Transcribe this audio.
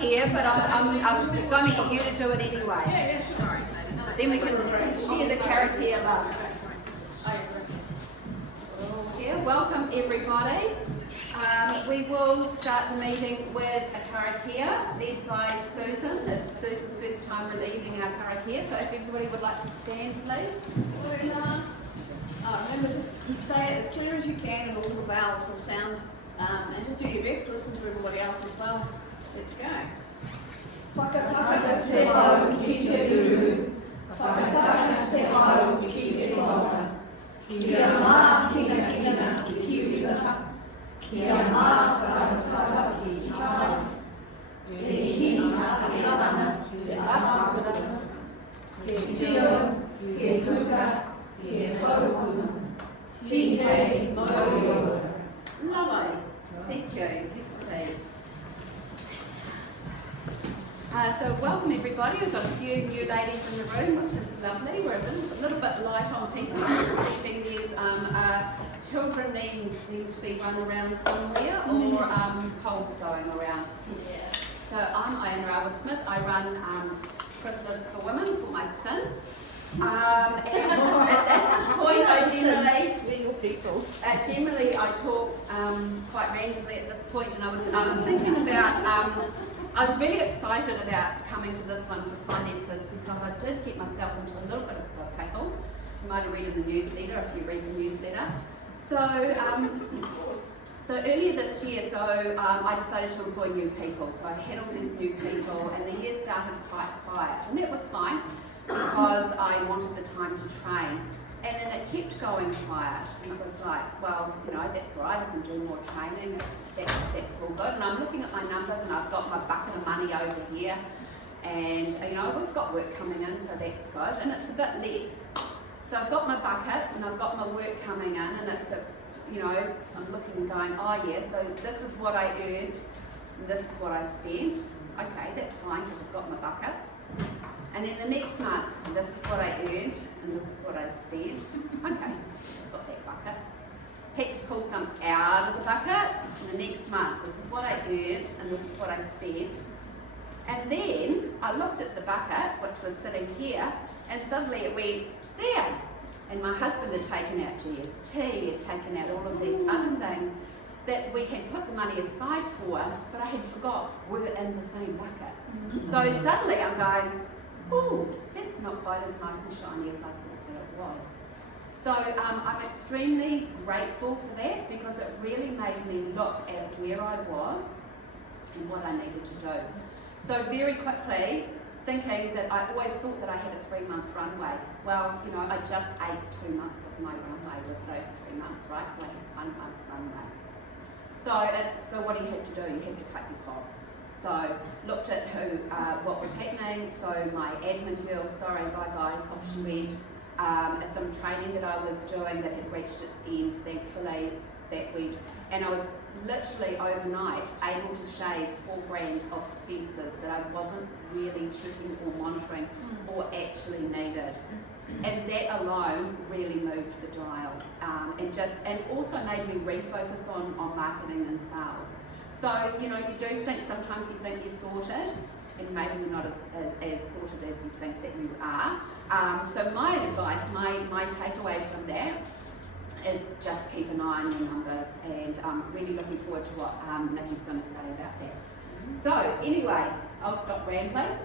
here, but I'm going to get you to do it anyway. Then we can share the karakia love. Yeah, welcome everybody. We will start the meeting with a karakia led by Susan. It's Susan's first time leading our karakia, so if everybody would like to stand, please. Remember, just say it as clear as you can and all the vowels will sound, and just do your best to listen to everybody else as well. Let's go. Whakataka te hau ki te uru, whakataka te hau ki te tonga, kia mā kina ki uta, kia mā taratara ki tai, e hina e ana te atapura, ke tio, ke kuka, ke hauhuna, tīhei mōrio. Lovely. Thank you. Next so welcome everybody. We've got a few new ladies in the room, which is lovely. We're a little bit light on people. I'm thinking there's children needing to be run around somewhere or colds going around. Yeah. So I'm Iona Smith. I run Chrysalis for Women for my sons. And at this point, generally I talk quite randomly at this point, and I was thinking about. I was really excited about coming to this one for finances because I did get myself into a little bit of a pickle. You might have read in the newsletter if you read the newsletter. So earlier this year, I decided to employ new people. So I had all these new people, and the year started quite quiet, and that was fine because I wanted the time to train. And then it kept going quiet, and it was like, well, that's all right, I can do more training, that's all good. And I'm looking at my numbers, and I've got my bucket of money over here, and we've got work coming in, so that's good, and it's a bit less. So I've got my bucket, and I've got my work coming in, and it's I'm looking and going, oh yeah, so this is what I earned, and this is what I spent. Okay, that's fine, because I've got my bucket. And then the next month, this is what I earned, and this is what I spent. Okay, got that bucket. Had to pull some out of the bucket, and the next month, this is what I earned, and this is what I spent. And then I looked at the bucket, which was sitting here, and suddenly it went there. And my husband had taken out GST, had taken out all of these other things that we had put the money aside for, but I had forgot were in the same bucket. So suddenly I'm going, oh, that's not quite as nice and shiny as I thought that it was. So I'm extremely grateful for that because it really made me look at where I was and what I needed to do. So very quickly, thinking that I always thought that I had a 3-month runway. Well, I just ate 2 months of my runway with those 3 months, right? So I had 1 month runway. So what do you have to do? You have to cut your costs. So looked at what was happening. So my admin girl, sorry, bye-bye, off she went. Some training that I was doing that had reached its end, thankfully, that week. And I was literally overnight able to shave $4,000 of expenses that I wasn't really checking or monitoring or actually needed. And that alone really moved the dial and also made me refocus on marketing and sales. So, you do think, sometimes you think you're sorted, and maybe you're not as sorted as you think that you are. So my advice, my takeaway from that is just keep an eye on your numbers, and I'm really looking forward to what Nikki's going to say about that. So anyway, I'll stop rambling.